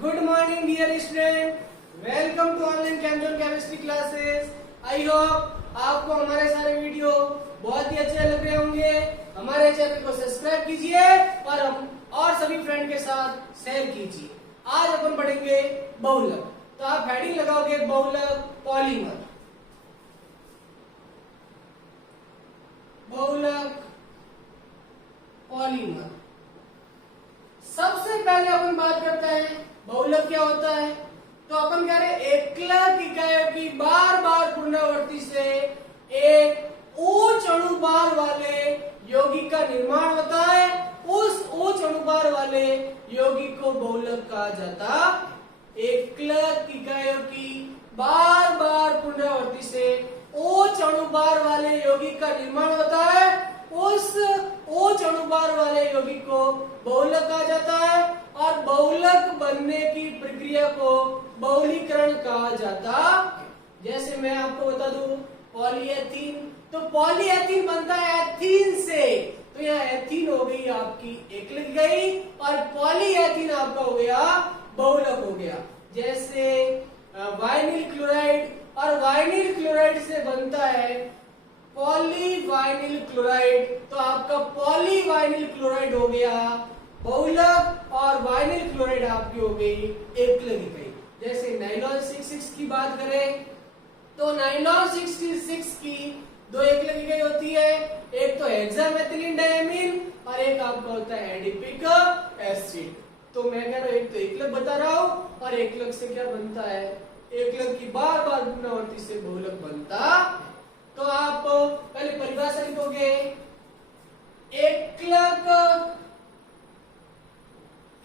Good morning dear student. Welcome to online Camjon Chemistry classes. I hope आपको हमारे सारे video बहुत ही अच्छे लग रहे होंगे। हमारे चैनल को सब्सक्राइब कीजिए और सभी फ्रेंड के साथ शेयर कीजिए। आज अपन पढ़ेंगे बहुलक। तो आप हेडिंग लगाओगे बहुलक पॉलीमर। बहुलक पॉलीमर। सबसे पहले अपन बात करते हैं बहुलक क्या होता है। तो अपन कह रहे हैं एकलक इकाइयों की बार बार पुनरावृत्ति से एक उच्च अणुभार वाले यौगिक का निर्माण होता है। उस उच्च अणुभार वाले यौगिक को बहुलक कहा जाता। एकलक इकाइयों की बार बार पुनरावृत्ति से उच्च अणुभार वाले यौगिक का निर्माण होता है। उस उच्च अणुभार वाले यौगिक को बहुलक कहा जाता है और बहुलक बनने की प्रक्रिया को बहुलीकरण कहा जाता। जैसे मैं आपको बता दूं पॉलीएथीन, तो पॉलीएथीन बनता है एथीन से। तो यहाँ एथीन हो गई आपकी एकलक गई और पॉलीएथीन आपका हो गया बहुलक हो गया। जैसे वाइनिल क्लोराइड, और वाइनिल क्लोराइड से बनता है पॉलीवाइनिल क्लोराइड। तो आपका पॉलीवाइनिल क्लोराइड हो गया बहुलक और वाइनिल क्लोराइड आपकी हो गई एकलक इकाई। जैसे नाइलॉन 66 की बात करें तो नाइलॉन 66 की दो एकलक इकाई होती है। एक तो हेक्सामेथिलीन डायमीन और एक आपका होता है एडिपिक एसिड। तो मैं कह रहा हूं एक तो एकलक बता रहा हूं और एकलक से क्या बनता है, एकलक की बार बार पुनरावृत्ति से बहुलक बनता। तो आप पहले परिभाषा लिखोगे एकलक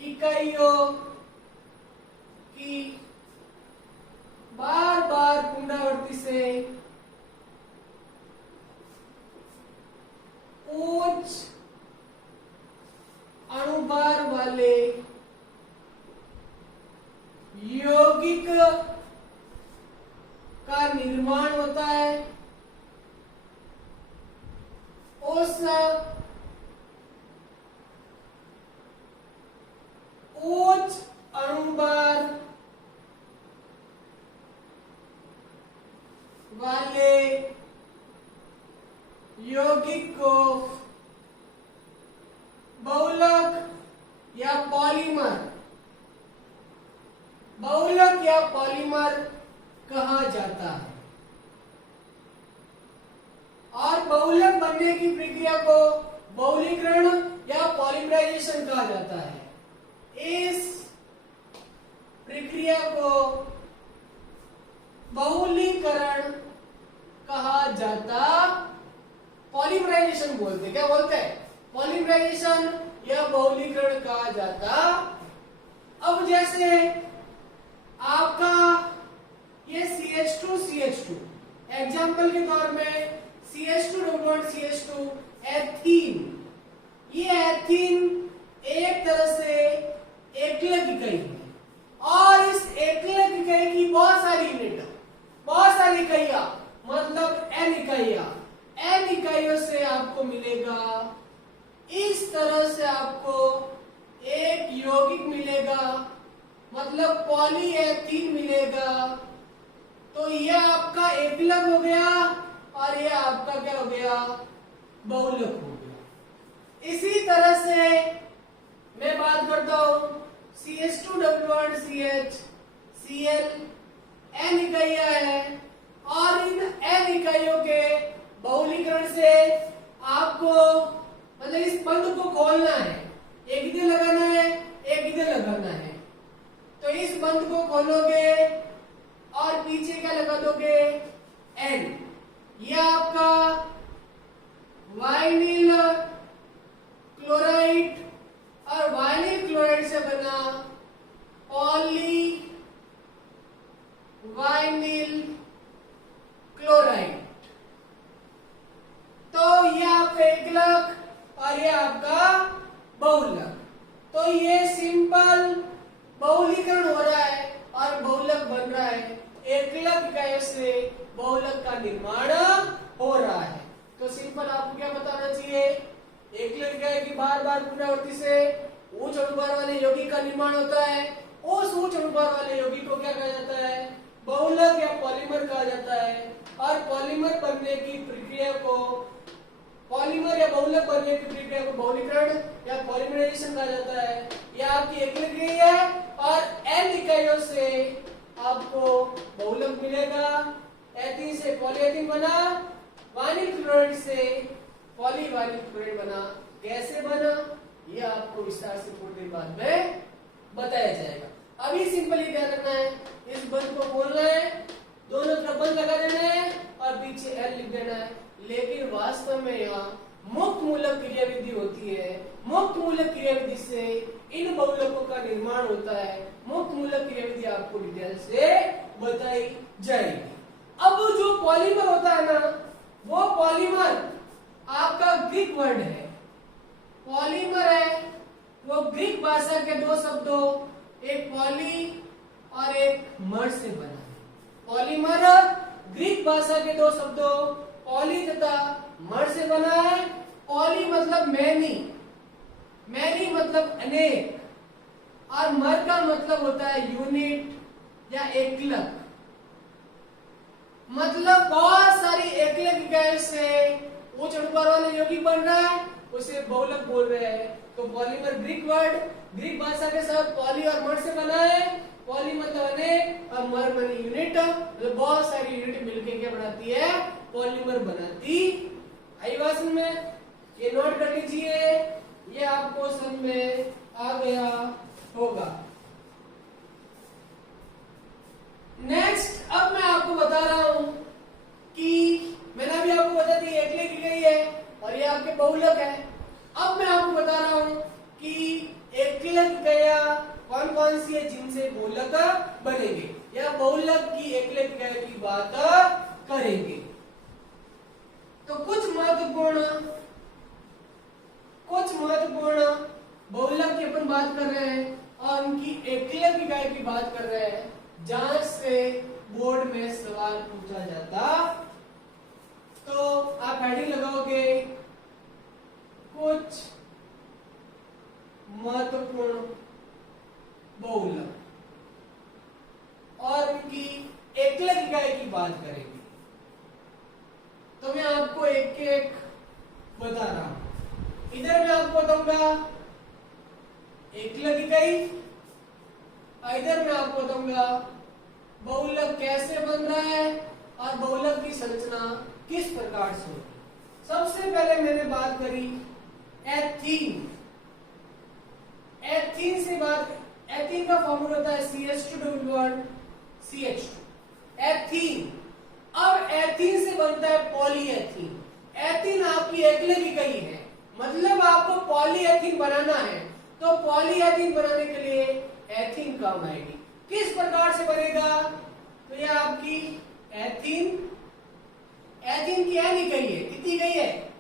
इकाइयों की बार बार पुनरावृत्ति से उच्च अणुभार वाले यौगिक का निर्माण होता है। उस उच्च अणुभार वाले यौगिक को बहुलक या पॉलीमर, बहुलक या पॉलीमर कहा जाता है। और बहुलक बनने की प्रक्रिया को बहुलीकरण या पॉलीमराइजेशन कहा जाता है। इस प्रक्रिया को बहुलीकरण कहा जाता। पॉलीमराइजेशन बोलते, क्या बोलते हैं, पॉलीमराइजेशन या बहुलीकरण कहा जाता। अब जैसे आपका ये CH2 एग्जाम्पल के तौर में CH2 एथीन, ये एथीन एक तरह से एकलक इकाई है और इस एकलक इकाई की बहुत सारी यूनिट, बहुत सारी इकाइयां, मतलब n इकाइयां, n इकाइयों से आपको मिलेगा इस तरह से आपको एक यौगिक मिलेगा, मतलब पॉलीएथीन मिलेगा। तो यह आपका एकलक हो गया और यह आपका क्या हो गया, बहुलक हो गया। इसी तरह से मैं बात करता हूं CH2 Cl, n इकाइयां है और इन n इकाइयों के बहुलीकरण से आपको मतलब इस बंध को खोलना है, एक इधर लगाना है एक इधर लगाना है। तो इस बंध को खोलोगे और पीछे क्या लगा दोगे, n। यह आपका वाइनिल क्लोराइड और वाइनिल क्लोराइड से बना पॉली वाइनिल क्लोराइड। तो ये आपका एकलक और ये आपका बहुलक। तो ये सिंपल बहुलीकरण हो रहा है और बहुलक बन रहा है। एकलक इकाइयों से बहुलक का निर्माण हो रहा है। तो सिंपल आपको क्या बताना चाहिए, एकलक इकाई की बार बार पुनरावृत्ति से उच्च अणुभार वाले यौगिक का निर्माण होता है उस उच्च अणुभार वाले यौगिक को क्या कहा जाता है? बहुलक या पॉलीमर कहा जाता है। और पॉलीमर बनने की प्रक्रिया को, पॉलीमर या बहुलक बनने की प्रक्रिया को बहुलीकरण या पॉलीमराइजेशन कहा जाता है। यह आपकी एकल क्रिया है और n इकाइयों से आपको बहुलक मिलेगा। एथीन से पॉलीएथीन बना, वाइनिल क्लोराइड से पॉलीवाइनिल क्लोराइड बना। कैसे बना ये आपको विस्तार से थोड़ी देर बाद में बताया जाएगा। अभी सिंपली ध्यान रखना है, इस बंद को खोलना है, दोनों तरफ बंद लगा देना है और पीछे L लिख देना है। लेकिन वास्तव में यहाँ मुक्त मूलक क्रियाविधि होती है। मुक्त मूलक क्रियाविधि से इन बहुलकों का निर्माण होता है। मुक्त मूलक क्रियाविधि आपको डिटेल से बताई जाएगी। अब जो पॉलीमर होता है ना, वो पॉलीमर आपका ग्रीक वर्ड है। पॉलीमर है वो ग्रीक भाषा के दो शब्दों, एक पॉली और एक मर से बना है। पॉलीमर ग्रीक भाषा के दो शब्दों पॉली तथा मर से बना है। पॉली मतलब मैनी, मैनी मतलब अनेक, और मर का मतलब होता है यूनिट या एकलक। मतलब बहुत सारी एकलक इकाई से उच्च अणुभार वाले यौगिक बन रहा है, उसे बहुलक बोल रहे हैं। तो पॉलीमर ग्रीक वर्ड, ग्रीक भाषा के साथ पॉली और मर से बना है। पॉली मतलब अनेक और मर माने यूनिट, मतलब बहुत सारी यूनिट मिलकर क्या बनाती है? पॉलीमर बनाती। आई बात समझ में? ये नोट कर लीजिए, ये आपको समझ में आ गया होगा। नेक्स्ट, अब मैं आपको बता रहा हूं कि मैंने अभी आपको बता दी एकलक इकाई है और ये आपके बहुलक है। अब मैं आपको बता रहा हूं कि एकलक इकाइयां कौन कौन सी है जिनसे बहुलक बनेंगे, या बहुलक की एकलक इकाई की बात करेंगे। तो कुछ महत्वपूर्ण बहुलक की अपन बात कर रहे हैं और उनकी एकलक इकाई की बात कर रहे हैं, जहां से बोर्ड में सवाल पूछा जाता। तो आप हेडिंग लगाओगे कुछ महत्वपूर्ण बहुलक और उनकी एकलक इकाई की बात करेंगे। तो मैं आपको एक एक बता रहा हूं। इधर मैं आपको बताऊंगा एकलक इकाई, इधर मैं आपको बताऊंगा बहुलक कैसे बन रहा है और बहुलक की संरचना किस प्रकार से होती है। सबसे पहले मैंने बात करी एथीन। एथीन से बात, एथीन का फॉर्मूला होता है CH2 CH2 एथीन। अब एथीन से बनता है पॉलीएथीन। एथीन आपकी एकलक इकाई है, मतलब आपको पॉलीएथीन बनाना है। तो पॉलीएथीन बनाने के लिए एथीन काम आएगी। किस प्रकार से बनेगा? तो ये आपकी एथीन, एथीन की n इकाई है, कितनी इकाई है?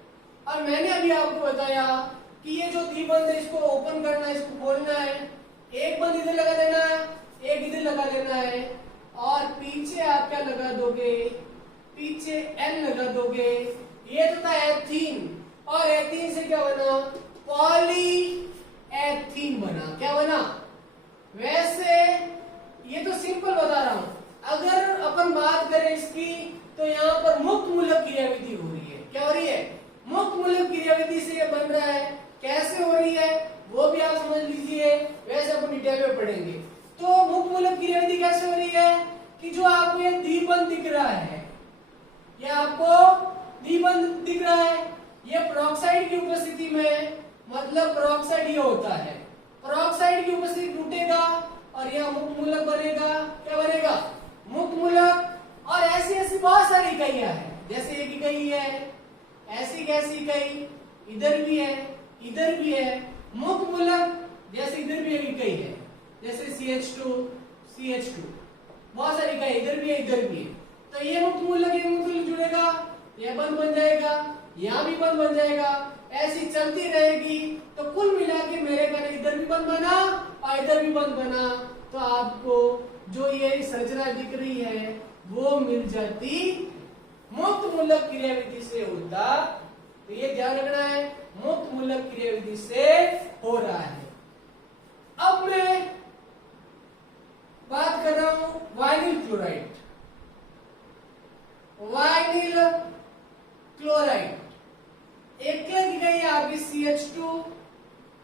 और मैंने अभी आपको बताया कि ये जो द्विबंध है इसको ओपन करना है, इसको खोलना है। एक बंद इधर लगा देना है, एक इधर लगा देना है और पीछे आप क्या लगा दोगे? पीछे n लगा दोगे। ये तो था एथीन और एथीन से क्या बना? पॉली एथीन बना। क्या बना? वैसे ये तो सिंपल बता रहा हूं। अगर अपन बात करें इसकी तो यहाँ पर मुक्त मूलक क्रियाविधि हो रही है। क्या हो रही है? मुक्त मूलक क्रियाविधि से ये बन रहा है। कैसे हो रही है वो भी आप समझ लीजिए, वैसे अपन डिटेल में पढ़ेंगे। तो मुक्त मूलक क्रियाविधि कैसे हो रही है कि जो आपको ये द्विबंध दिख रहा है, ये आपको द्विबंध दिख रहा है, ये पेरोक्साइड की उपस्थिति में, मतलब पेरोक्साइड ये होता है, पेरोक्साइड की उपस्थिति टूटेगा और यह मुक्त मूलक बनेगा। क्या बनेगा? मुक्त मूलक। और ऐसी ऐसी बहुत सारी इकाइयां हैं, जैसे एक इकाई है, ऐसी कैसी इकाई इधर भी है, इधर भी है। मुक्त मूलक जैसे इधर भी एक इकाई है, जैसे CH2 बहुत सारी इकाई इधर भी है, इधर भी है। तो ये मुक्त मूलक, ये मुक्त मूलक जुड़ेगा, यह बंद बन जाएगा, यहाँ भी बंद बन जाएगा, ऐसी चलती रहेगी। तो कुल मिला के मेरे कहने इधर भी बंद बना और इधर भी बंद बना, तो आपको जो ये संरचना दिख रही है वो मिल जाती मुक्त मूलक क्रियाविधि से होता। तो ये ध्यान रखना है, मुक्त मूलक क्रियाविधि से हो रहा है। अब मैं क्लोराइड, वाइनिल क्लोराइड। एकल की गई है आपकी CH2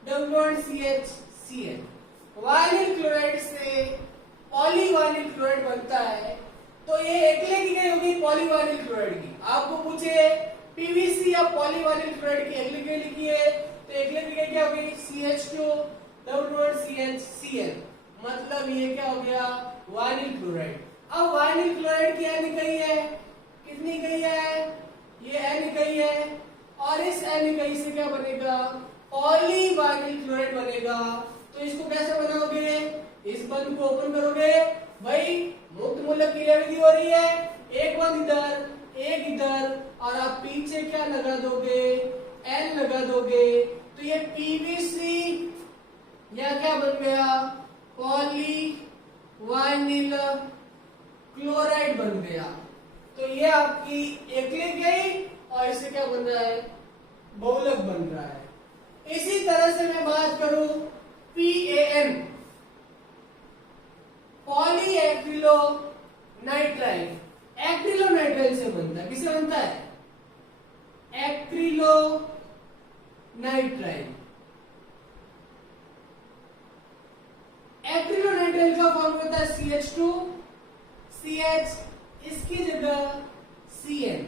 double bond CH Cl। Vinyl chloride से पॉलीवाइनिल क्लोराइड बनता है। तो ये एकले की गई होगी पॉलीवाइनिल क्लोराइड की। आपको पूछे पीवीसी या पॉलीवाइनिल क्लोराइड की एकले की लिखी है, तो एकले की गई क्या होगी CH2 double bond CH Cl, मतलब ये क्या हो गया वाइनिल क्लोराइड। अब वाइनिल क्लोराइड की N इकाई है, कितनी इकाई है, ये N इकाई है, और इस N इकाई से क्या बनेगा पॉलीवाइनिल क्लोराइड बनेगा। तो इसको कैसे बनाओगे, इस बंद को ओपन करोगे, भाई मुक्त मूलक क्रिया विधि हो रही है, एक बंद इधर एक इधर, और आप पीछे क्या लगा दोगे N लगा दोगे, तो ये पीवीसी या क्या बन गया पॉलीवाइनिल क्लोराइड बन गया। तो ये आपकी एकले गई और इससे क्या बन रहा है बहुलक बन रहा है। इसी तरह से मैं बात करूं PAN poly acrylo nitrile, acrylo nitrile से बनता है, किसे बनता है एक्रिलो नाइट्राइल। एक्रिलो नाइट्राइल का फॉर्मूला होता है CH2 CH, इसकी जगह Cn,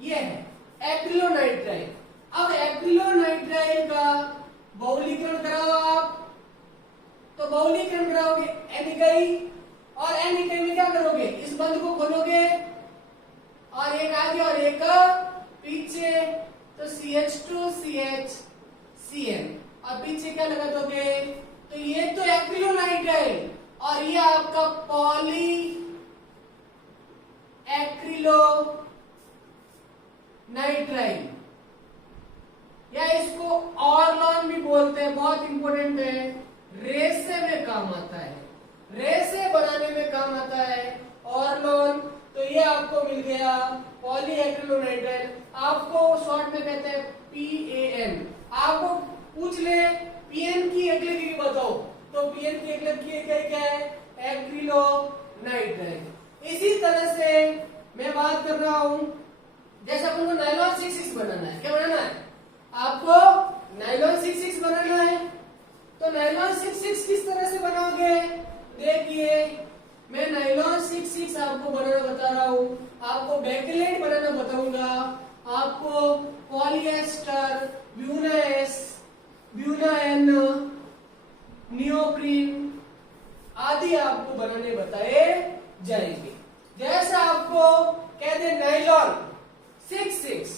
ये है एक्रिलो नाइट्राइल। अब एक्रिलो नाइट्राइल का बहुलीकरण कराओ आप, तो बहुलीकरण कराओगे N इकाई, और N इकाई में क्या करोगे इस बंद को खोलोगे, और एक आगे और एक पीछे, तो CH2 CH Cn, और पीछे क्या लगा दोगे, तो ये तो एक्रिलोनाइट्राइल और ये आपका पॉली एक्रिलो नाइट्राइल, या इसको ऑर्लॉन भी बोलते हैं, बहुत इंपॉर्टेंट है, रेसे में काम आता है, रेसे बनाने में काम आता है ऑर्लॉन। तो ये आपको मिल गया पॉली एक्रिलोनाइट्राइल, आपको शॉर्ट में कहते हैं PAN। आपको पूछ ले PN की एकल की बताओ, तो PN की एकल की क्या है एक्रिलोनाइट्राइल। इसी तरह से मैं बात कर रहा हूं, जैसे अपन को नायलॉन 66 बनाना है, क्या बनाना है आपको नायलॉन 66 बनाना है, तो नायलॉन 66 किस तरह से बनाओगे, देखिए मैं नायलॉन 66 आपको बनाना बता रहा हूं, आपको बेकेलेट बनाना बताऊंगा, आपको polyester, Buena S, Buena N, neoprene आदि आपको बनाने बताए जाएंगे। जैसा आपको कहते नायलॉन 66,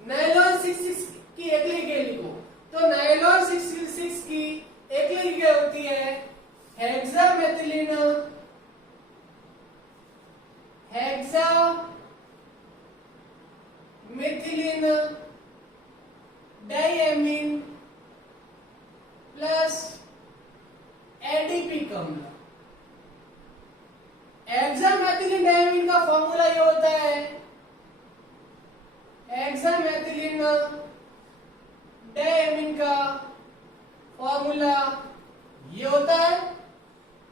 नायलॉन 66 की एकली के लिखो, तो नायलॉन 66 की एकली क्या होती है hexamethylene, hexamethylene diamine plus ADP अम्ल। हेक्सामेथिलीन डाइएमीन का फॉर्मूला ये होता है, हेक्सामेथिलीन डाइएमीन का फॉर्मूला ये होता है,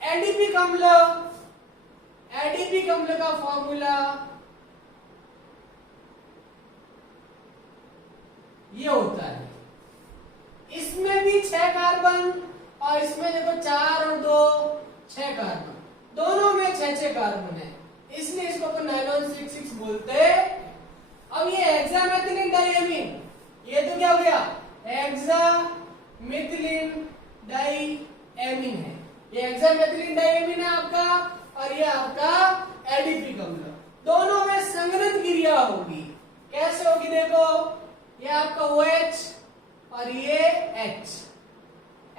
एडीपी अम्ल, एडीपी अम्ल का फॉर्मूला ये होता है। इसमें भी 6 कार्बन और इसमें देखो 4 और 2 6 कार्बन, दोनों में 6 कार्बन है, इसलिए इसको अपन नायलॉन 66 बोलते हैं। अब ये हेक्सामेथिलीन डाइएमीन, ये तो क्या हो गया हेक्सामेथिलीन डाइएमीन है, ये हेक्सामेथिलीन डाइएमीन है आपका, और ये आपका एडीपी अम्ल, दोनों में संघनन क्रिया होगी। कैसे होगी देखो, ये आपका OH और ये H,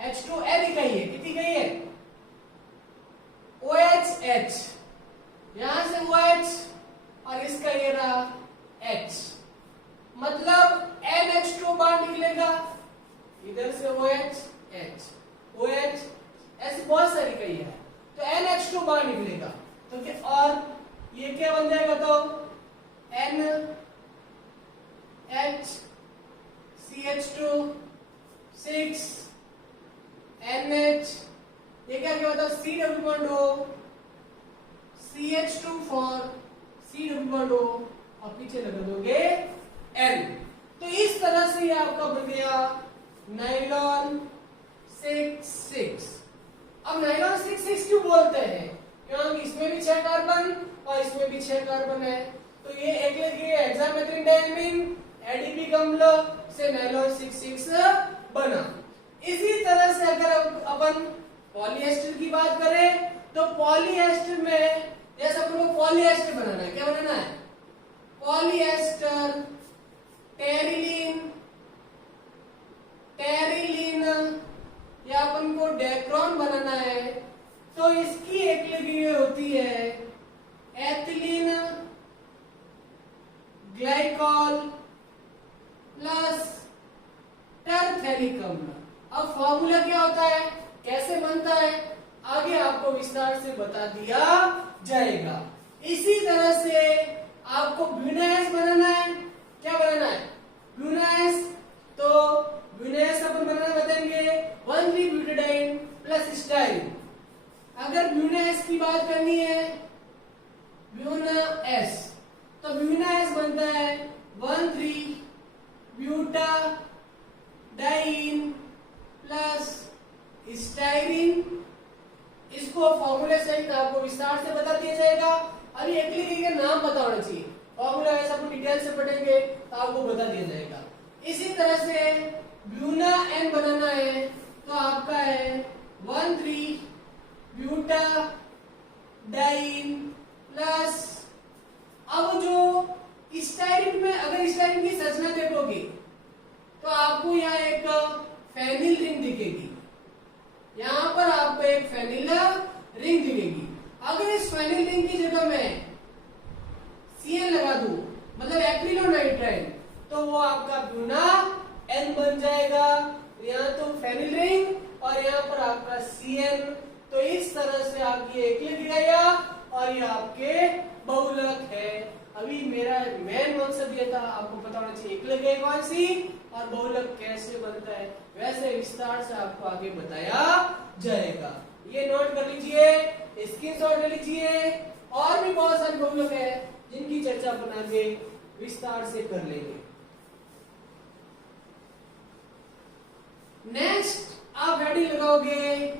H2N इकाई है, कितनी इकाई है OH, यहां से OH और इसका ये रहा H, मतलब NH2 बार निकलेगा, इधर से OH H, OH ऐसी बहुत सारी इकाई है, तो NH2 बार निकलेगा, तो क्या, और ये क्या बन जाएगा, तो NH CH2 6 NH, ये क्या क्या होता है C double bond O, C CH2 for C double bond O और पीछे लगा दोगे N। तो इस तरह से ये आपका बन गया नाइलॉन 6,6। अब नाइलॉन 6,6 क्यों बोलते हैं? क्योंकि इसमें भी 6 कार्बन और इसमें भी 6 कार्बन है, तो ये एक हेक्सामेथिलीन डायमीन एडीपी अम्ल से नाइलॉन 6,6 बना। इसी तरह से अगर अपन पॉलीएस्टर की बात करें तो पॉलीएस्टर में जैसे अपन को पॉलीएस्टर बनाना है, क्या बनाना है? पॉलीएस्टर टेरिलीन या अपन को डेक्रोन बनाना है, तो इसकी एक लगी होती है एथिलीन ग्लाइकॉल प्लस टरफेनिक अम्ल। अब फॉर्मूला क्या होता है, कैसे बनता है, आगे आपको विस्तार से बता दिया जाएगा। इसी तरह से आपको ब्यूनाएस बनाना है। क्या बनाना है? ब्यूनाएस। तो ब्यूनाएस अपन बनाना बताएंगे 1,3-ब्यूटाडाइन प्लस स्टाइरिन। अगर ब्यूनाएस की बात करनी है, ब्यूनाएस, तो ब्यूनाएस बनता है 1,3-ब्यूटाडाइन प्लस स्टाइरिन। इसको फॉर्मूले सहित आपको विस्तार से बता दिया जाएगा। अभी एक का नाम पता होना चाहिए, फॉर्मूला ऐसा अपन डिटेल से पढ़ेंगे तो आपको बता दिया जाएगा। इसी तरह से ब्यूना एन बनाना है तो आपका है 1,3-ब्यूटाडाइन प्लस, अब जो स्टाइरिन में अगर स्टाइरिन की संरचना देखोगे तो आपको यहाँ एक फेनिल रिंग दिखेगी, यहाँ पर आपको एक फेनिल रिंग दिखेगी। अगर इस फेनिल रिंग की जगह में Cn लगा दूं, मतलब एक्रिलोनाइट्राइल, तो वो आपका ब्यूना N बन जाएगा। यहाँ तो फेनिल रिंग और यहाँ पर आपका Cn। तो इस तरह से आपकी एकलिक गया और ये आपके बहुलक है। अभी मेरा मेन मकसद ये था, आपको पता होना चाहिए एकलिक है कौन सी और बहुलक कैसे बनता है, वैसे विस्तार से आपको आगे बताया जाएगा। ये नोट कर लीजिए, स्क्रीनशॉट ले लीजिए। और भी बहुत सारे बहुलक है जिनकी चर्चा अपन आगे विस्तार से कर लेंगे। नेक्स्ट आप हेडिंग लगाओगे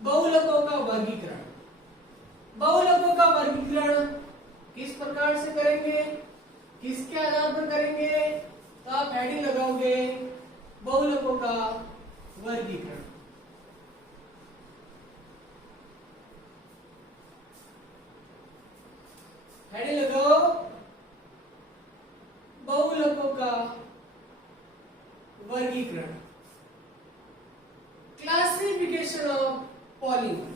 बहुलकों का वर्गीकरण। बहुलकों का वर्गीकरण किस प्रकार से करेंगे, किसके आधार पर करेंगे, तो आप हेडिंग लगाओगे बहुलकों का वर्गीकरण। हेडिंग लगाओ बहुलकों का वर्गीकरण। Classification of polymer.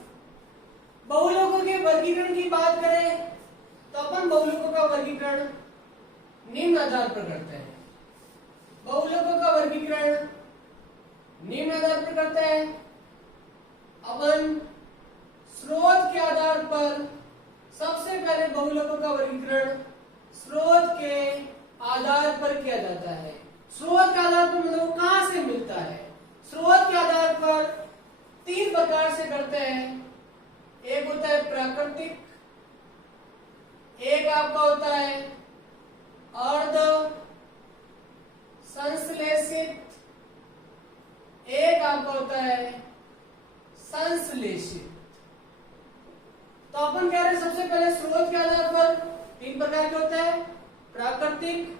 बहुलकों के वर्गीकरण की बात करें तो अपन बहुलकों का वर्गीकरण निम्न आधार पर करते हैं। बहुलकों का वर्गीकरण निम्न आधार पर करते हैं। अपन स्रोत के आधार पर सबसे पहले बहुलकों का वर्गीकरण स्रोत के आधार पर किया जाता है। स्रोत के आधार पर मतलब कहां से मिलता है? स्रोत के आधार पर 3 प्रकार से करते हैं। एक होता है प्राकृतिक, एक आपका होता है अर्ध संश्लेषित, एक आपका होता है संश्लेषित। तो अपन कह रहे हैं सबसे पहले स्रोत के आधार पर 3 प्रकार के होता है, प्राकृतिक,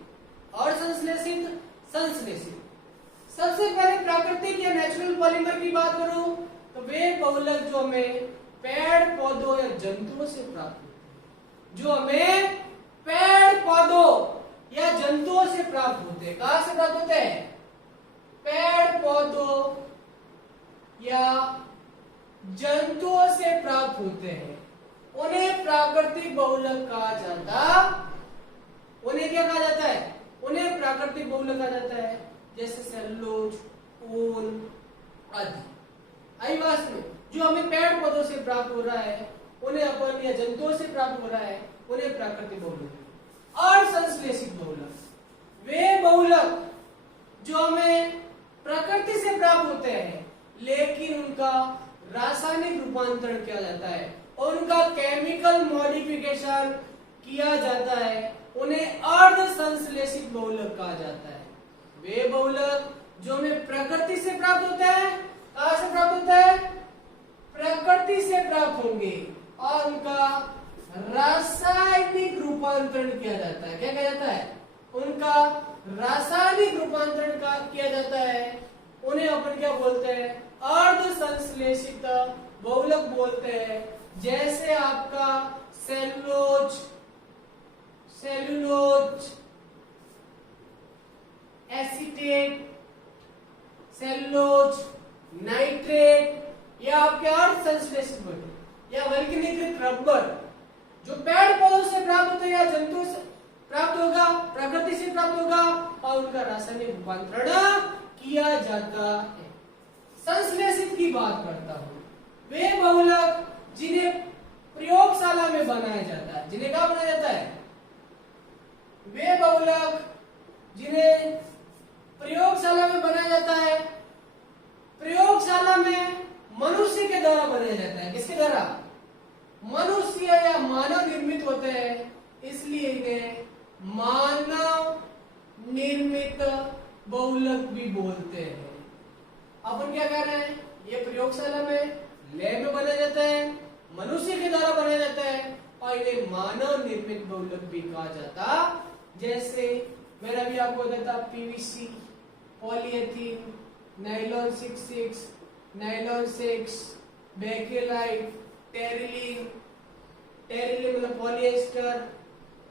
और संश्लेषित, संश्लेषित। सबसे पहले प्राकृतिक या नेचुरल पॉलीमर की बात करूं तो वे बहुलक जो हमें पेड़ पौधों या जंतुओं से प्राप्त होते हैं, जो हमें पेड़ पौधों या जंतुओं से प्राप्त होते हैं। कहां से प्राप्त होते हैं? पेड़ पौधों या जंतुओं से प्राप्त होते हैं, उन्हें प्राकृतिक बहुलक कहा जाता। उन्हें क्या कहा जाता है? उन्हें प्राकृतिक बहुलक कहा जाता है, जैसे सेलुलोज, ऊन आदि। आई बात में जो हमें पेड़ पौधों से प्राप्त हो रहा है, उन्हें अपन या जंतुओं से प्राप्त हो रहा है, उन्हें प्राकृतिक बहुलक। और संश्लेषित बहुलक, वे बहुलक जो हमें प्रकृति से प्राप्त होते हैं लेकिन उनका रासायनिक रूपांतरण किया जाता है और उनका केमिकल मॉडिफिकेशन किया जाता है, उन्हें अर्ध संश्लेषित बहुलक कहा जाता है। वे बहुलक जो हमें प्रकृति से प्राप्त होते हैं, कहां से प्राप्त होता है? प्रकृति से प्राप्त होंगे, और उनका रासायनिक रूपांतरण किया जाता है। क्या किया जाता है? उनका रासायनिक रूपांतरण किया जाता है। उन्हें अपन क्या बोलते हैं? अर्ध संश्लेषित बहुलक बोलते हैं। जैसे आपका सेलुलोज, एसीटेट, सेलुलोज, नाइट्रेट, या आपके अर्ध संश्लेषित बहुलक, या वल्कनीकृत रबर जो पेड़ पौधों से प्राप्त होता है या जंतु से प्राप्त होगा, प्रकृति से प्राप्त होगा, और उनका रासायनिक रूपांतरण किया जाता है। संश्लेषित की बात करता हूं, वे बहुलक जिन्हें प्रयोगशाला में बनाया जाता है। जिन्हें क्या बनाया जाता है? वे बहुलक जिन्हें प्रयोगशाला में बनाया जाता है। प्रयोगशाला में मनुष्य के द्वारा बनाया जाता है। किसके द्वारा? मनुष्य या मानव निर्मित होते हैं, इसलिए इन्हें मानव निर्मित बहुलक भी बोलते हैं। अपन क्या कह रहे हैं? ये प्रयोगशाला में, लैब में बनाया जाता है, मनुष्य के द्वारा बनाया जाता है, और इन्हें मानव निर्मित बहुलक भी कहा जाता। जैसे मैंने अभी आपको बताया था PVC, polyethene, nylon 66, nylon 6, bakelite, terylene, मतलब पॉलिएस्टर,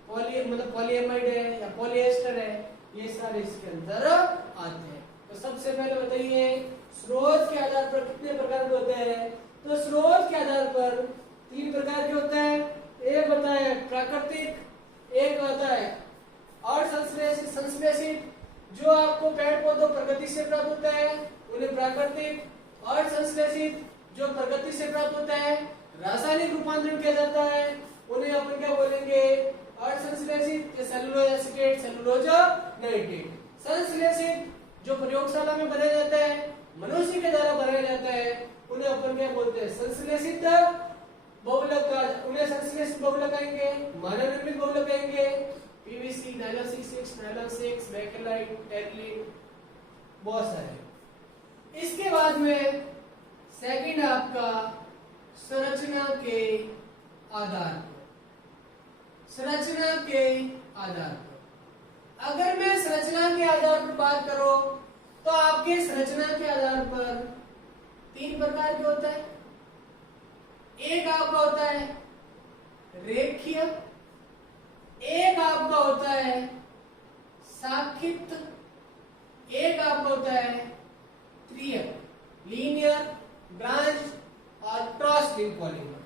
मतलब पॉलीएमाइड है या पॉलिएस्टर है, ये सारे इसके अंदर आते हैं। तो सबसे पहले बताइए स्रोत के आधार पर कितने प्रकार के होते हैं? तो स्रोत के आधार पर 3 प्रकार के होते हैं। एक होता है प्राकृतिक, एक होता है अर्ध संश्लेषित, जो आपको पेड़ पौधों प्रकृति से प्राप्त होता है, उन्हें प्राकृतिक। अर्ध संश्लेषित जो प्रकृति से प्राप्त होता है, रासायनिक रूपांतरण किया जाता है, उन्हें अपन क्या बोलेंगे? अर्ध संश्लेषित, सेलुलोज एसीटेट, सेलुलोज नाइट्रेट। संश्लेषित जो प्रयोगशाला में बनाया जाता है, मनुष्य के द्वारा बनाया जाता है, उन्हें अपन क्या बोलते हैं? संश्लेषित बहुलक। उन्हें संश्लेषित बहुलक कहेंगे, मानव निर्मित बहुलक कहेंगे। PVC, nylon 66, nylon 6, bakelite, terylene, बहुत सारे। इसके बाद में सेकंड आपका संरचना के आधार पर। संरचना के आधार पर अगर मैं संरचना के आधार पर बात करूं, तो आपके संरचना के आधार पर 3 प्रकार के होता है। एक आपका होता है रेखीय, एक आपका होता है साखित, एक आपका होता है त्रियक, लीनियर, ब्रांच और क्रॉस लिंक पॉलीमर,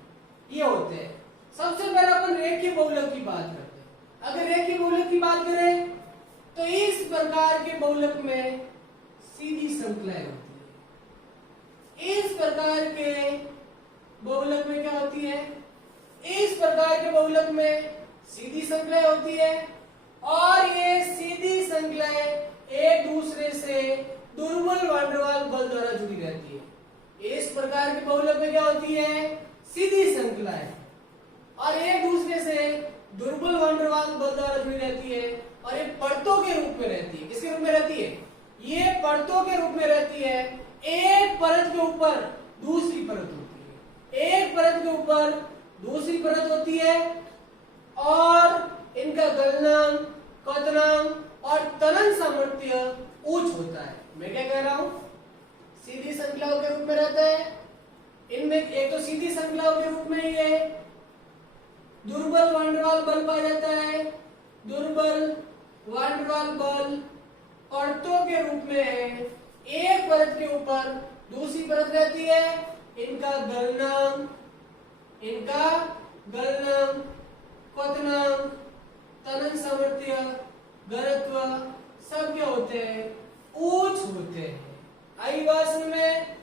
ये होते हैं। सबसे पहले अपन रेखीय बहुलक की बात करते हैं। अगर रेखीय बहुलक की बात करें तो इस प्रकार के बहुलक में सीधी श्रृंखलाएं होती है। इस प्रकार के बहुलक में क्या होती है? इस प्रकार के बहुलक में सीधी श्रृंखलाएं होती है, और ये सीधी श्रृंखलाएं एक दूसरे से दुर्बल वान डेर वाल्स बल द्वारा जुड़ी रहती है। इस प्रकार के बहुलक में क्या होती है? सीधी श्रृंखलाएं, और एक दूसरे से दुर्बल वान डेर वाल्स बल द्वारा जुड़ी रहती है, और ये परतों के रूप में रहती है। किसके रूप में रहती है? ये परतों के रूप में रहती है। एक परत के ऊपर दूसरी परत होती है, एक परत के ऊपर दूसरी परत होती है, और इनका गलनांक, क्वथनांक और तनन सामर्थ्य उच्च होता है। मैं क्या कह रहा हूं? सीधी श्रृंखलाओं के रूप में रहता है। इनमें एक तो सीधी श्रृंखलाओं के रूप में ये दुर्बल वान डेर वाल्स बल पाया जाता है। दुर्बल वान डेर वाल्स बल परतों के रूप में है, एक परत के ऊपर दूसरी परत रहती है। इनका गलनांक, क्वथनांक, तनन सामर्थ्य, घनत्व सब क्या होते हैं? उच्च होते हैं। आई बात में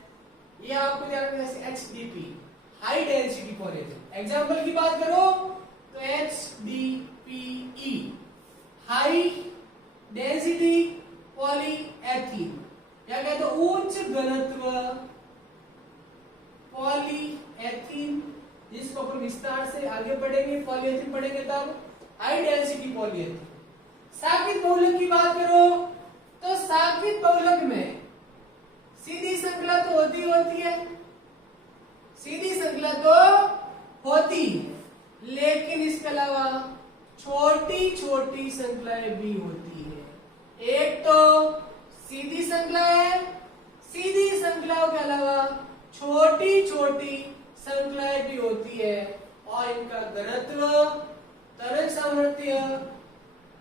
ये आपको ध्यान रखना है। HDP, high density polyethene. Example की बात करो तो HDPE, हाई डेंसिटी पॉलीएथीन, या कहते हैं उच्च घनत्व पॉलीएथीन, जिसको अपन विस्तार से आगे पढ़ेंगे, पॉलीएथिलीन पढ़ेंगे तब, हाई डेंसिटी पॉलीएथिलीन। साकित बहुलक की बात करो तो साकित बहुलक में सीधी श्रृंखला तो होती है, सीधी श्रृंखला तो होती है, लेकिन इसके अलावा छोटी छोटी श्रृंखलाएं भी होती है। एक तो सीधी श्रृंखला है, सीधी श्रृंखलाओं के अलावा छोटी छोटी श्रृंखलाएं भी होती है और इनका घनत्व, तरंग सामर्थ्य,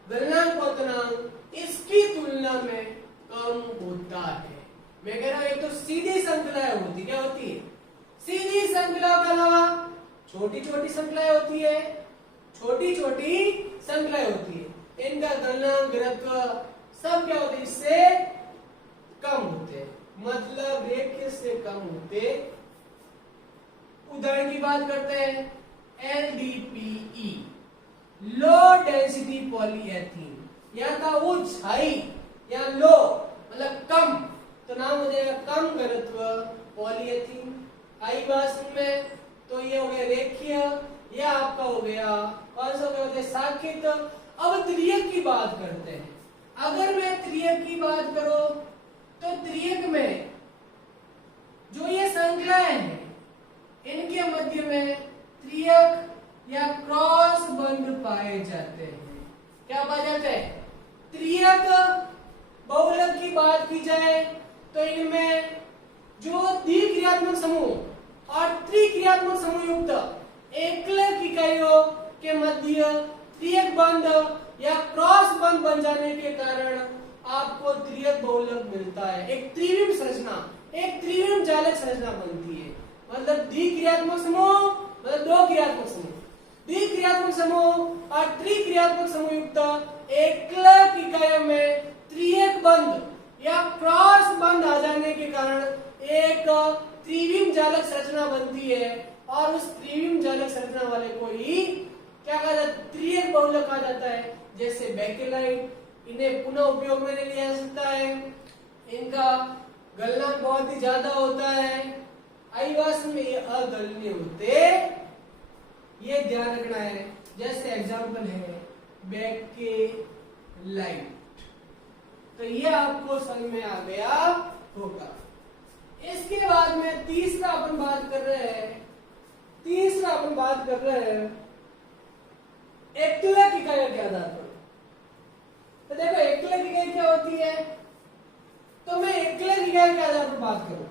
गलनांक क्वथनांक इसकी तुलना में कम होता है। मैं कह रहा हूं एक तो सीधी श्रृंखलाएं होती, क्या होती है? सीधी श्रृंखलाओं के अलावा छोटी छोटी श्रृंखलाएं होती है, छोटी छोटी श्रृंखलाएं होती है, इनका गलनांक, घनत्व सब क्या होते हैं? इससे कम होते, मतलब रेखीय से कम होते। उदाहरण की बात करते हैं, LDPE, लो डेंसिटी पॉलीएथीन, या था उच्च, हाई, या लो मतलब कम, तो नाम हो जाएगा कम घनत्व पॉलीएथीन। हाई भाषण में तो ये हो गया रेखीय, ये आपका हो गया कौन सा होते हैं? साकित। अब त्रियक की बात करते हैं। अगर मैं त्रियक की बात करूं तो त्रियक में जो ये श्रृंखलाएं हैं इनके मध्य में त्रियक या क्रॉस बंध पाए जाते हैं। क्या पाए जाते हैं? त्रियक बहुलक की बात की जाए तो इनमें जो द्विक्रियात्मक समूह और त्रिक्रियात्मक समूह युक्त एकलक इकाइयों के मध्य त्रियक बंध या क्रॉस बंध बन जाने के कारण आपको त्रियक बहुलक मिलता है। एक त्रिविम संरचना, एक त्रिविम जालक संरचना बनती है। मतलब द्विक्रियात्मक समूह मतलब दो क्रियात्मक समूह, द्विक्रियात्मक समूह और त्रिक्रियात्मक समूह युक्त एकलक इकाइयों में त्रियक बंध या क्रॉस बंध आ जाने के कारण एक त्रिविम जालक संरचना बनती है और उस त्रिविम जालक संरचना वाले को ही क्या कहा जाता है? त्रियक बहुलक कहा जाता है। जैसे बेकेलाइट, इन्हें पुनः उपयोग में लिया जा सकता है, इनका गलनांक बहुत ही ज्यादा होता है, आईवास में ये अगलनीय होते, ये ध्यान रखना है। जैसे एग्जांपल है बेकेलाइट, तो ये आपको समझ में आ गया होगा। इसके बाद में तीसरा अपन बात कर रहे हैं, एकलक इकाइयों के आधार पर। तो देखो एकलक इकाई क्या होती है, तो मैं एकलक इकाई के आधार पर बात करूं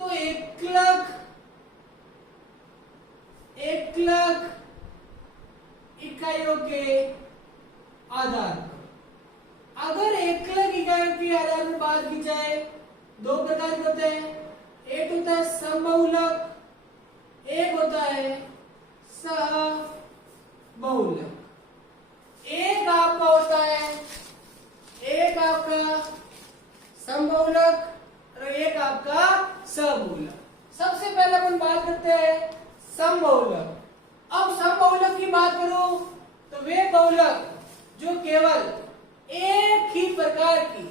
तो एकलक इकाइयों के आधार पर, अगर एकलक इकाइयों के आधार पर बात की जाए दो प्रकार के होते हैं। एक होता है समबहुलक, एक होता है सहबहुलक। एक आपका होता है, एक आपका समबहुलक और एक आपका सहबहुलक। सबसे पहले अपन बात करते हैं समबहुलक। अब समबहुलक की बात करूं तो वे बहुलक जो केवल एक ही प्रकार की,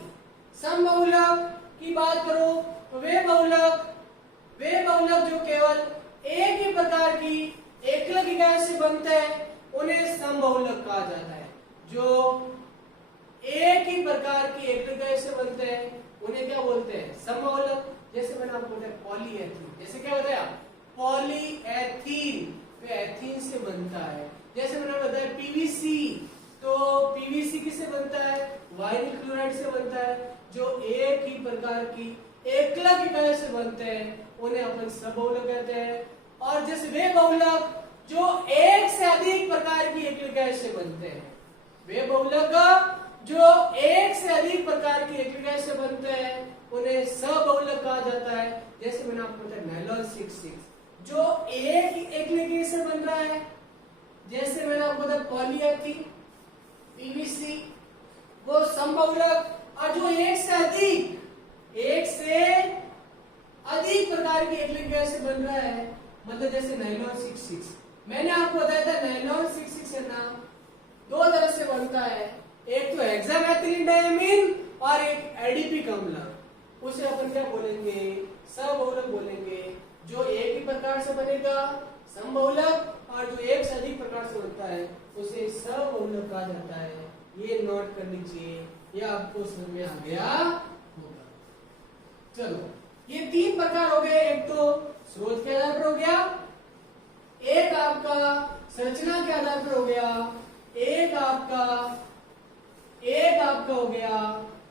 समबहुलक की बात करो तो वे बहुलक जो केवल एक ही प्रकार की एकलक इकाई से बनते हैं उन्हें समबहुलक कहा जाता है। जो एक ही प्रकार की एकलक इकाई से बनते हैं उन्हें क्या बोलते हैं? समबहुलक। जैसे मैंने आपको बताया पॉलीएथीन, जैसे क्या बताया? पॉलीएथीन, वे एथीन से बनता है। जैसे मैंने बताया पीवीसी, तो पीवीसी किससे बनता है? वाइनिल क्लोराइड से बनता है। जो एक ही प्रकार की एकलक इकाई से बनते हैं उन्हें अपन सबबहुलक कहते हैं। और जैसे वे बहुलक जो एक से अधिक प्रकार की एकलक इकाई से बनते हैं, वे बहुलक जो एक से अधिक प्रकार की एकलक इकाई से बनते हैं उन्हें सबबहुलक कहा जाता है। जैसे मैंने आपको बताया नायलॉन 66 जो एक एकलक इकाई से बन रहा है। जैसे मैंने आपको बताया पॉलीएथीन, पीवीसी, वो समबहुलक। और जो एक से अधिक प्रकार की एकलक इकाई से बन रहा है, मतलब जैसे नायलॉन 66, मैंने आपको बताया था नायलॉन 66 है ना, दो तरह से बनता है। एक तो हेक्सामेथिलीन डायमीन और एक एडीपी अम्ल। उसे अपन क्या बोलेंगे? सबबहुलक बोलेंगे। जो एक ही प्रकार से बनेगा समबहुलक, और जो एक से अधिक प्रकार से होता है उसे सबहुलक कहा जाता है। ये नोट कर लीजिए, ये आपको समझ में आ गया होगा। चलो, ये 3 प्रकार हो गए। एक तो स्रोत के आधार पर हो गया, एक आपका संरचना के आधार पर हो गया, एक आपका हो गया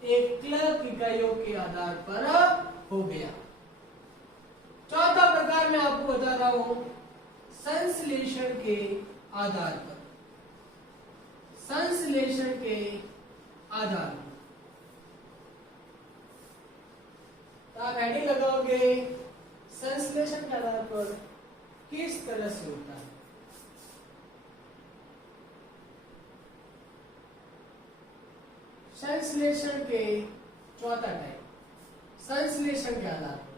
एकलक इकाइयों के आधार पर हो गया। चौथा प्रकार मैं आपको बता रहा हूं संश्लेषण के आधार पर। संश्लेषण के आधार पर तो आप हेडिंग लगाओगे संश्लेषण के आधार पर किस तरह से होता है। संश्लेषण के चौथा टाइप, संश्लेषण के आधार पर,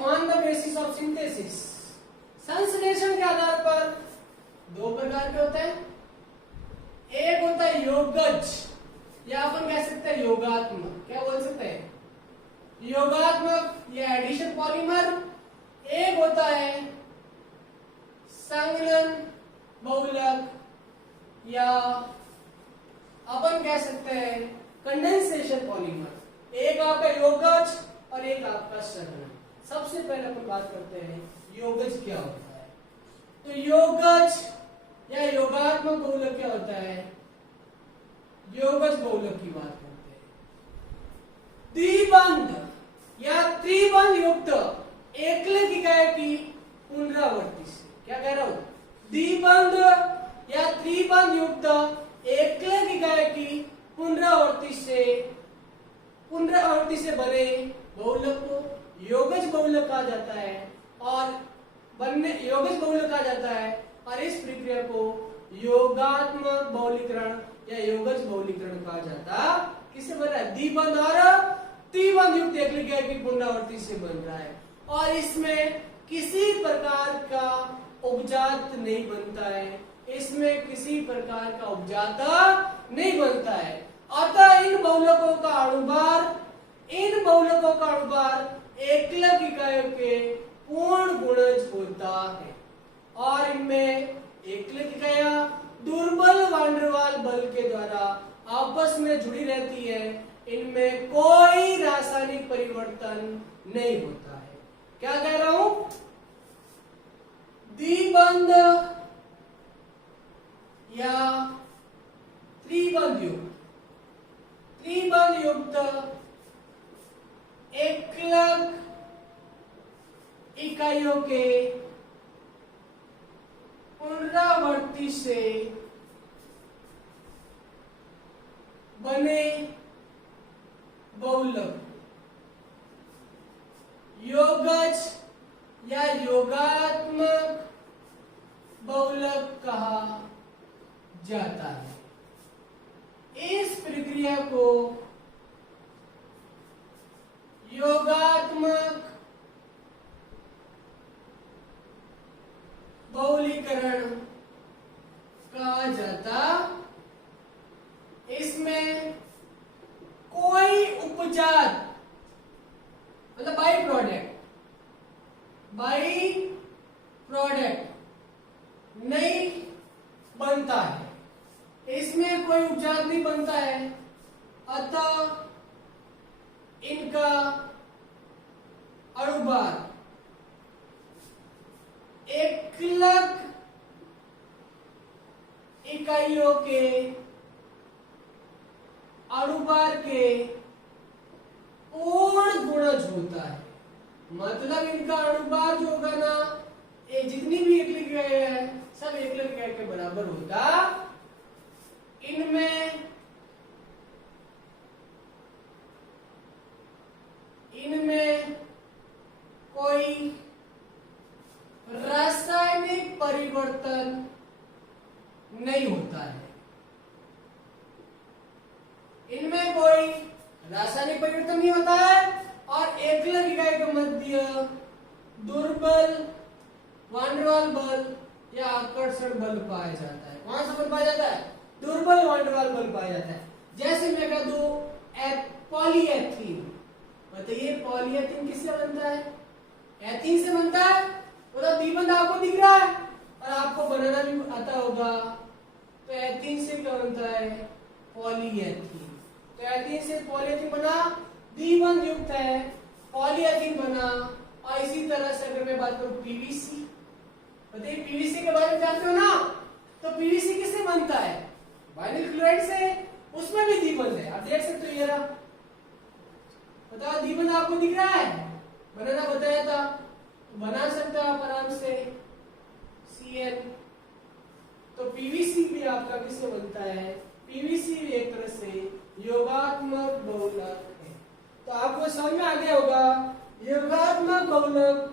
on the basis of synthesis. संश्लेषण के आधार पर 2 प्रकार के होते हैं। एक होता है योगज, या अपन कह सकते हैं योगात्मक। क्या बोल सकते हैं? योगात्मक या एडिशन पॉलीमर। एक होता है संलयन बहुलक, या अपन कह सकते हैं कंडेंसेशन पॉलीमर। एक आपका योगज और एक आपका संलयन। सबसे पहले अपन बात करते हैं योगज क्या होता है। तो योगज या योगात्मक बहुलक क्या होता है? योगज बहुलक की बात करते हैं। द्विबंध या त्रिबंध युक्त एकलक इकाई की पुनरावृत्ति से, क्या कह रहा हूं, द्विबंध या त्रिबंध युक्त एकलक इकाई की पुनरावृत्ति से बने बहुलक को योगज बहुलक कहा जाता है। और बनने योगज बहुलक कहा जाता है, और इस प्रक्रिया को योगात्मक बहुलीकरण या योगज बहुलीकरण कहा जाता। किससे बन रहा है? द्विबंध और त्रिबंध युक्त एकलक इकाई की पुनरावृत्ति से बन रहा है, और इसमें किसी प्रकार का उपजात नहीं बनता है। इसमें किसी प्रकार का उपजात नहीं बनता है। अतः इन बहुलकों का अणुभार एकलक इकाइयों के पूर्ण गुणज होता है, और इनमें एकलक इकाइयां दुर्बल वान डेर वाल्स बल के द्वारा आपस में जुड़ी रहती है। इनमें कोई रासायनिक परिवर्तन नहीं होता है। क्या कह रहा हूं? द्विबंध या त्रिबंध युक्त एकलक इकाइयों के पुनरावृत्ति से बने बहुलक योगज या योगात्मक बहुलक कहा जाता है। इस प्रक्रिया को योगात्मक बहुलीकरण कहा जाता। इसमें कोई उपजात मतलब बाई प्रोडक्ट नहीं बनता है। इसमें कोई उपजात नहीं बनता है, अतः इनका अणुभार एकलक इकाइयों के अणुभार के पूर्ण गुणज होता है। मतलब इनका अणुभार जो होगा ना, ये जितनी भी एकलक इकाई है सब एकलक इकाई के बराबर होगा। इनमें कोई रासायनिक परिवर्तन नहीं होता है। इनमें कोई रासायनिक परिवर्तन नहीं होता है, और एकलक इकाई के मध्य दुर्बल वान डेर वाल्स बल या आकर्षण बल पाया जाता है। कौन सा बल पाया जाता है? दुर्बल वान डेर वाल्स बल पाया जाता है। जैसे मैं कह दूं पॉलीएथीन, बताइए पॉलीएथीन किससे बनता है? एथीन से बनता है। मतलब द्विबंध आपको दिख रहा है और आपको बनाना भी आता होगा। तो एथीन से क्या बनता है? पॉलीएथीन। तो एथीन से पॉलीएथीन बना, द्विबंध युक्त है, पॉलीएथीन बना। और इसी तरह से अगर मैं बात करूं पीवीसी, बताइए पीवीसी के बारे में जानते हो ना? तो पीवीसी किससे बनता है? वाइनिल क्लोराइड से, उसमें भी द्विबंध है, आप देख सकते हो ये रहा। बताओ द्विबंध आपको दिख रहा है? बनाना बताया था, बना सकते हो आप आराम से Cl। तो पीवीसी भी आपका किससे बनता है? पीवीसी भी एक तरह से योगात्मक बहुलक है। तो आपको समझ में आ गया होगा योगात्मक बहुलक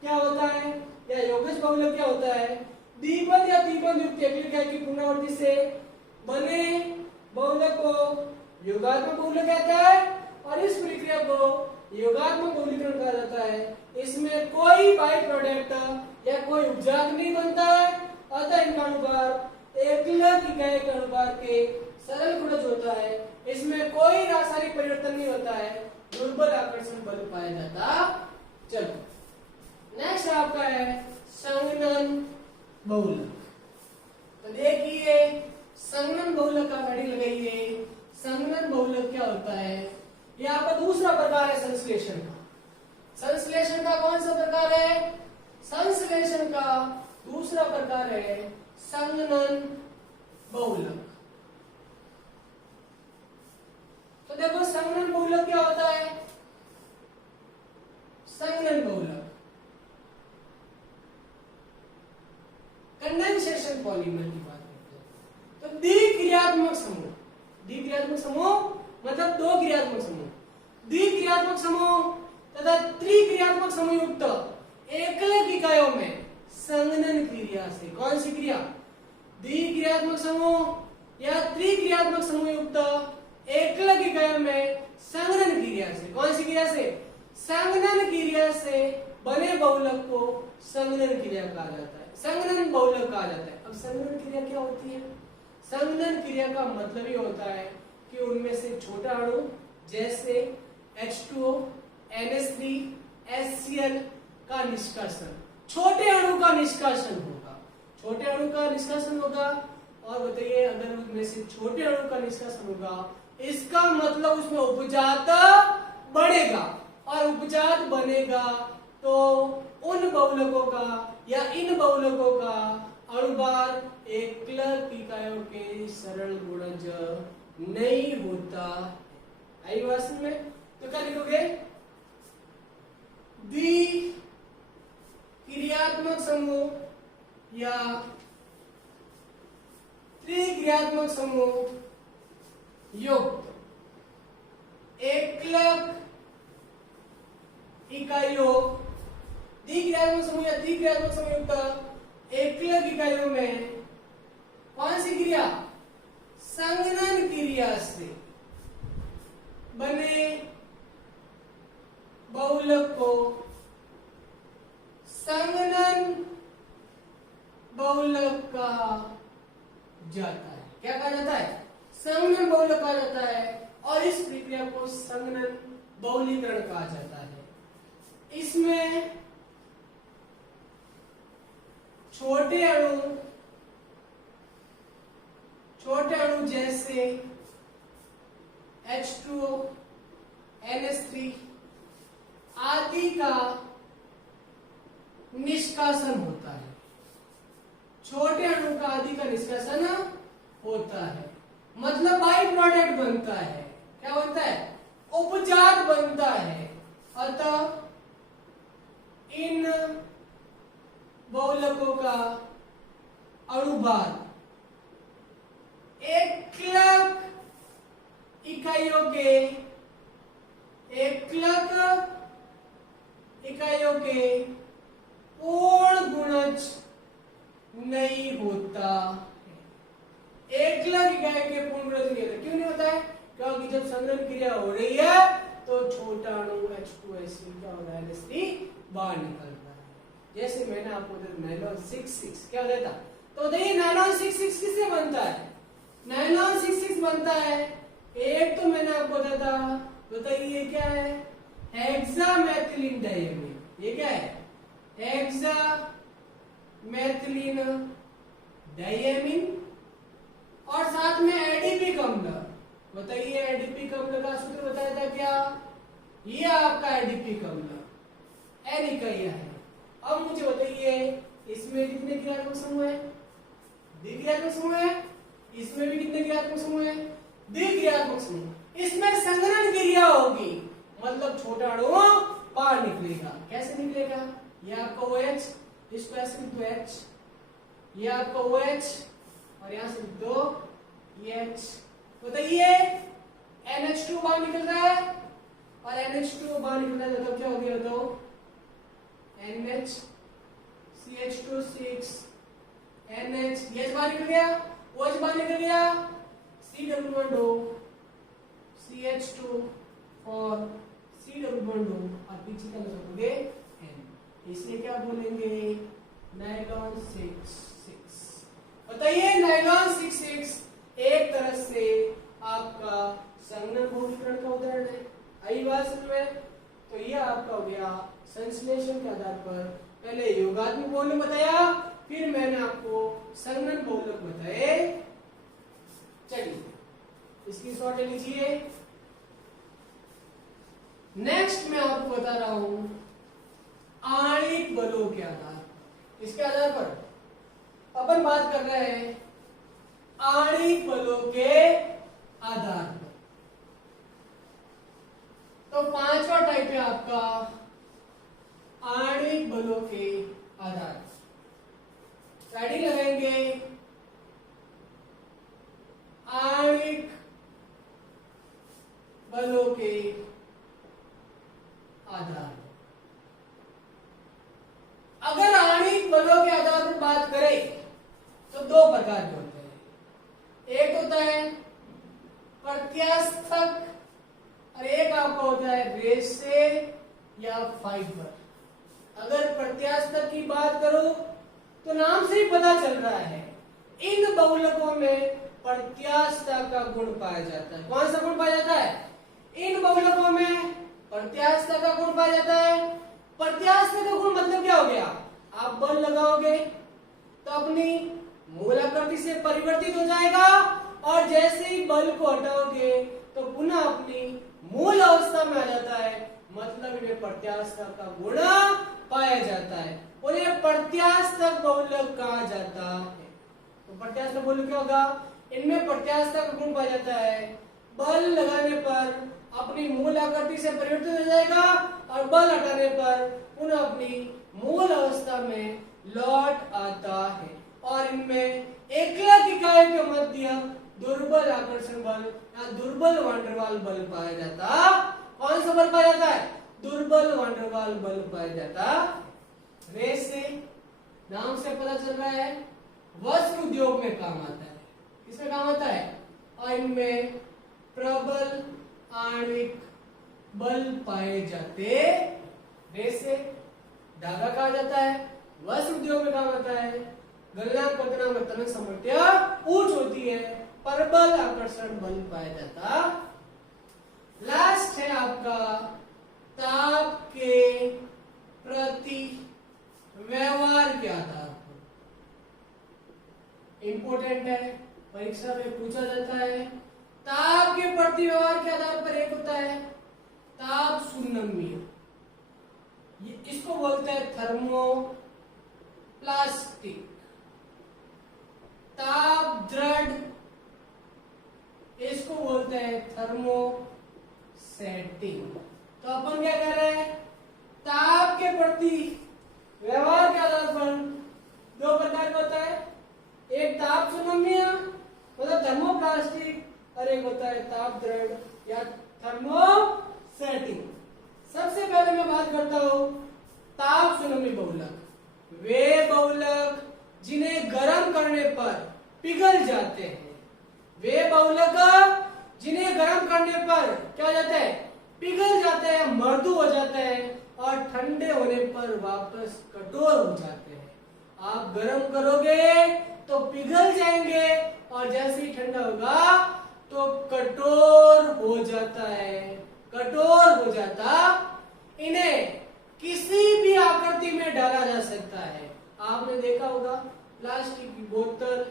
क्या होता है या यौगिक बहुलक क्या होता है? द्विबंध या त्रिबंध युक्त एकीकरण की पुनरावृत्ति से बने बहुलक को योगात्मक बहुलक कहता है और इस प्रक्रिया को योगात्मक बहुलीकरण कहा जाता है। इसमें कोई बाई प्रोडक्ट या कोई उपजात नहीं बनता है, अतः इनका अनुपात एकलक इकाई के अनुपात के सरल गुणज होता है। इसमें कोई रासायनिक परिवर्तन नहीं होता है, दुर्बल आकर्षण बल पाया जाता। चलो नेक्स्ट आपका है संघनन बहुलक। तो देखिए संघनन बहुलक का हेडिंग लगाइए। संघनन बहुलक क्या होता है? यहाँ पर दूसरा प्रकार है संश्लेषण का। संश्लेषण का कौन सा प्रकार है? संश्लेषण का दूसरा प्रकार है संघनन बहुलक। तो देखो संघनन बहुलक क्या होता है? संघनन बहुलक कंडेंसेशन पॉलीमर की बात करते हैं। तो द्विक्रियात्मक समूह, द्विक्रियात्मक समूह मतलब दो क्रियात्मक समूह, द्विक्रियात्मक समूह तथा त्रिक्रियात्मक समूह युक्त एकलक इकाइयों में संघनन क्रिया से, कौन सी क्रिया? द्विक्रियात्मक समूह या त्रिक्रियात्मक समूह युक्त एकलक इकाइयों में संघनन क्रिया से, कौन सी क्रिया से? संघनन क्रिया से बने बहुलक को संघनन क्रिया कहा जाता है, संघनन बहुलक कहा जाता है। अब संघनन क्रिया क्या होती है? संघनन क्रिया का मतलब ये होता है कि उनमें से छोटा अणु जैसे H2O, NH3, HCl का निष्कासन, छोटे अणु का निष्कासन होगा, छोटे अणु का निष्कासन होगा। और बताइए अगर उनमें से छोटे अणु का निष्कासन होगा इसका मतलब उसमें उपजात बढ़ेगा और उपजात बनेगा तो उन बहुलकों का या इन बहुलकों का अणुभार एकलक इकाइयों के सरल गुणज नहीं होता। आई बात समझ में? तो क्या लिखोगे? द्विक्रियात्मक समूह या त्रिक्रियात्मक समूह युक्त एकलक इकाइयों, द्विक्रियात्मक समूह या त्रिक्रियात्मक समूह युक्त एकलक इकाइयों में कौन सी क्रिया? संघनन क्रिया से बने बहुलक को संघनन बहुलक कहा जाता है। क्या कहा जाता है? संघनन बहुलक कहा जाता है और इस प्रक्रिया को संघनन बहुलीकरण कहा जाता है। इसमें छोटे अणु जैसे H2O, NH3 आदि का निष्कासन होता है, छोटे अणु का आदि का निष्कासन होता है, मतलब बाई प्रोडक्ट बनता है। क्या बनता है? उपजात बनता है। अतः इन बहुलकों का अणुभार एकलक इकाइयों के पूर्ण गुणज नहीं होता। एकलक इकाई के पूर्ण गुणज नहीं होता। क्यों नहीं होता है? क्योंकि जब संघनन क्रिया हो रही है तो छोटा अणु H2SO क्या हो रहा है? NH3 बाहर निकल रहा है। जैसे मैंने आपको नायलॉन 66 क्या देता, तो देखिए नायलॉन 66 किससे बनता है? नायलॉन 66 बनता है, एक तो मैंने आपको बताया था, बताइए ये क्या है? Hexamethylene diamine. ये क्या है? हेक्सा मैथिलीन डाइएमीन और साथ में एडीपी अम्ल। बताइए एडीपी अम्ल का सूत्र बताया था क्या? ये आपका एडीपी अम्ल एन इकाइयां है। अब मुझे बताइए इसमें कितने क्रियात्मक समूह है? द्विक्रियात्मक समूह है। इसमें भी कितने क्रियात्मक समूह है? द्विक्रियात्मक समूह। इसमें संघनन क्रिया होगी, मतलब छोटा अणु बाहर निकलेगा। कैसे निकलेगा? ये आपका OH, इसको ऐसे लिख दो H, ये आपका OH और यहां से लिख दो H। बताइए NH2 बाहर निकल रहा है और NH2 बाहर निकल रहा है तो क्या हो गया? बताओ NH CH2 6 NH, ये बाहर निकल गया, OH बाहर निकल गया, C double bond O CH2 और C डबल बॉन्ड O और पीछे का लिखोगे N। इसलिए क्या बोलेंगे? नायलॉन 6। बताइए नायलॉन 6 एक तरह से आपका संघनन बहुलकीकरण का उदाहरण है। आई बात समझ में? तो ये आपका हो गया संश्लेषण के आधार पर। पहले योगात्मक बहुलक बताया, फिर मैंने आपको संघनन बहुलक बताए। चलिए इसकी शॉर्ट लीजिए। नेक्स्ट मैं आपको बता रहा हूं आणविक बलों के आधार पर। इसके आधार पर अपन बात कर रहे हैं आणविक बलों के आधार पर। तो पांचवा टाइप है आपका आणविक बलों के आधार। हेडिंग लगाएंगे आणविक बलों के आधार। अगर आणविक बलों के आधार पर बात करें तो दो प्रकार के होते हैं। एक होता है प्रत्यास्थक और एक आपका होता है रेशे या फाइबर। अगर प्रत्यास्थक की बात करो तो नाम से ही पता चल रहा है इन बहुलकों में प्रत्यास्थता का गुण पाया जाता है। कौन सा गुण पाया जाता है? इन बहुलकों में प्रत्यास्थता का गुण पाया जाता है। प्रत्यास्थता का गुण मतलब क्या हो गया? आप बल लगाओगे तो अपनी मूल आकृति से परिवर्तित हो जाएगा और जैसे ही बल को हटाओगे तो पुनः अपनी मूल अवस्था में आ जाता है, मतलब इन्हें प्रत्यास्थता का गुण पाया जाता है और ये प्रत्यास्थक बहुलक कहा जाता है। तो प्रत्यास्थक बहुलक क्या होगा? इनमें प्रत्यास्थता का गुण पाया जाता है। बल लगाने पर अपनी मूल आकृति से परिवर्तित हो जाएगा और बल हटाने पर पुनः अपनी मूल अवस्था में लौट आता है। और इनमें एकलक इकाई के मध्य दुर्बल आकर्षण बल या दुर्बल वांडरवाल बल पाया जाता। कौन सा बल पाया जाता है? दुर्बल वांडरवाल बल पाया जाता। रेशे नाम से पता चल रहा है वस्त्र उद्योग में काम आता है। किसमें काम आता है? और इनमें प्रबल आणविक बल पाए जाते। रेशे धागा कहा जाता है, वस्त्र उद्योग में काम आता है। गलनांक कर्तनांक में तरंग सामर्थ्य उच्च होती है, प्रबल आकर्षण बल पाया जाता। लास्ट है आपका ताप के प्रति व्यवहार के आधार पर। इंपोर्टेंट है, परीक्षा में पूछा जाता है। ताप के प्रति व्यवहार के आधार पर एक होता है ताप सुनम्य, इसको बोलते हैं थर्मोप्लास्टिक। ताप दृढ़, इसको बोलते हैं थर्मोसेटिंग। तो अपन क्या कर रहे हैं? ताप के प्रति व्यवहार के आधार पर दो प्रकार का होता है, एक ताप सुनम्य मतलब थर्मोप्लास्टिक और एक होता है ताप दृढ़ या थर्मोसेटिंग। सबसे पहले मैं बात करता हूं ताप सुनम्य बहुलक। वे बहुलक जिन्हें गर्म करने पर पिघल जाते हैं। वे बहुलक जिन्हें गर्म करने पर क्या हो जाता है? पिघल जाते हैं, मृदु हो जाते हैं और ठंडे होने पर वापस कठोर हो जाते हैं। आप गर्म करोगे तो पिघल जाएंगे और जैसे ही ठंडा होगा तो कठोर हो जाता है। कठोर हो जाता, इन्हें किसी भी आकृति में में डाला जा सकता है। आपने देखा होगा प्लास्टिक की बोतल,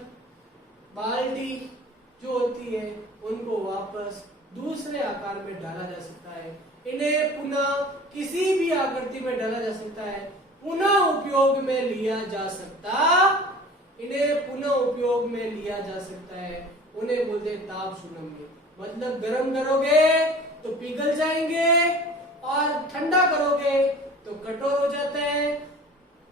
बाल्टी जो होती है उनको वापस दूसरे आकार में डाला जा सकता है। इन्हें पुनः किसी भी आकृति में डाला जा सकता है, पुनः उपयोग में लिया जा सकता, इन्हें पुनः उपयोग में लिया जा सकता है। उन्हें बोलते हैं ताप सुनामी। मतलब गर्म करोगे तो पिघल जाएंगे और ठंडा करोगे तो कठोर हो जाता है।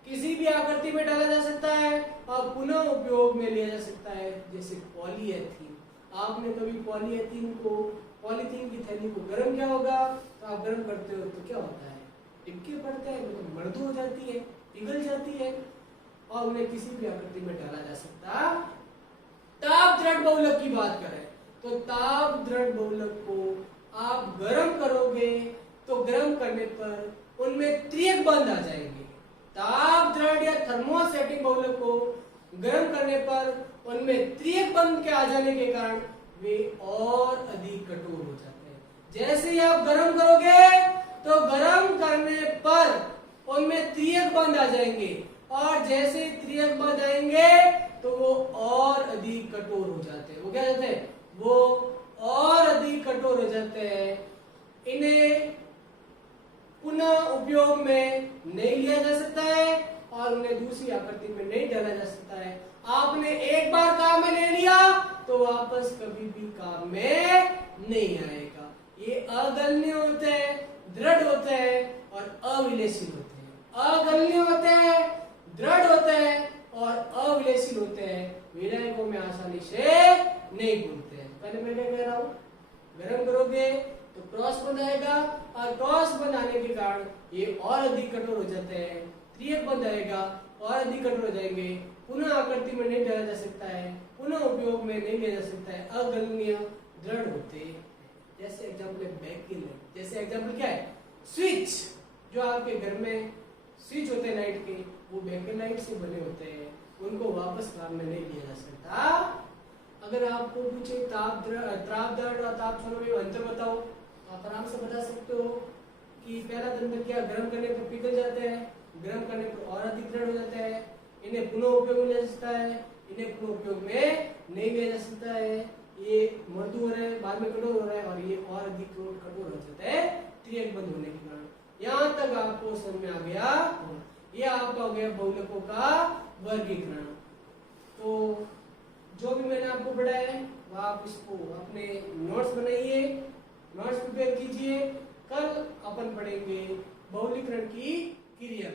किसी भी आकृति में डाला जा सकता है और पुनः उपयोग में लिया जा सकता है। जैसे पॉलीएथीन, आपने कभी पॉलीथीन की थैली को गर्म किया होगा, तो आप गर्म करते हो तो क्या होता है, टिपके पड़ते हैं, मतलब मर्दू हो जाती है, पिघल जाती है और उन्हें किसी भी आकृति में डाला जा सकता। ताप दृढ़ बहुलक की बात करें तो ताप दृढ़ बहुलक को आप गर्म करोगे तो गर्म करने पर उनमें त्रियक बंध आ जाएंगे। ताप दृढ़ या थर्मोस्टेटिक बहुलक को गर्म करने पर उनमें त्रियक बंध के आ जाने के कारण वे और अधिक कठोर हो जाते हैं। जैसे ही आप गर्म करोगे तो गर्म करने पर उनमें त्रियक बंध आ जाएंगे और जैसे ही त्रियक बंध आएंगे तो वो और अधिक कठोर हो जाते हैं। वो क्या जाते हैं, वो और अधिक कठोर हो जाते हैं। इन्हें पुनः उपयोग में नहीं लिया जा सकता है और उन्हें दूसरी आकृति में नहीं डाला जा सकता है। आपने एक बार काम में ले लिया तो वापस कभी भी काम में नहीं आएगा। ये अगलनीय होते हैं, दृढ़ होते हैं और अविलेशील होते हैं। अगलनीय होते हैं, दृढ़ होते हैं और अविलेशील होते हैं। विलायकों में आसानी से नहीं घूमते हैं। पहले मैं क्या कह रहा हूँ, गर्म करोगे तो क्रॉस बंध आएगा और क्रॉस बंध आने के कारण ये और अधिक कठोर हो जाते हैं। त्रियक बंध आएगा और अधिक कठोर हो जाएंगे। पुनः आकृति में नहीं डाला जा सकता है, पुनः उपयोग में नहीं लिया जा सकता है। अगलनीय, दृढ़ होते हैं। जैसे एग्जाम्पल है बैकिंग, जैसे एग्जाम्पल क्या है, स्विच। जो आपके घर में स्विच होते हैं लाइट के, वो बेकेलाइट से बने होते हैं, उनको वापस काम में नहीं लिया जा सकता। अगर आपको पूछे ताप दृढ़ और ताप सुनामी में अंतर बताओ, तो आप आराम से बता सकते हो कि पहला तंत्र क्या, गर्म करने पर पिघल जाते हैं, गर्म करने पर और अधिक दृढ़ हो जाते हैं। इन्हें पुनः उपयोग में लिया जा सकता है, इन्हें पुनः उपयोग में नहीं लिया जा सकता है। ये मृदु हो रहा है, बाद में कठोर हो रहा है और ये और अधिक कठोर हो जाता है त्रियक बंध होने के कारण। यहाँ तक आपको समझ में आ गया। ये आपका हो गया बहुलकों का वर्गीकरण। तो जो भी मैंने आपको पढ़ाया है वह आप इसको अपने नोट्स बनाइए, नोट्स प्रिपेयर कीजिए। कल अपन पढ़ेंगे बहुलीकरण की क्रिया।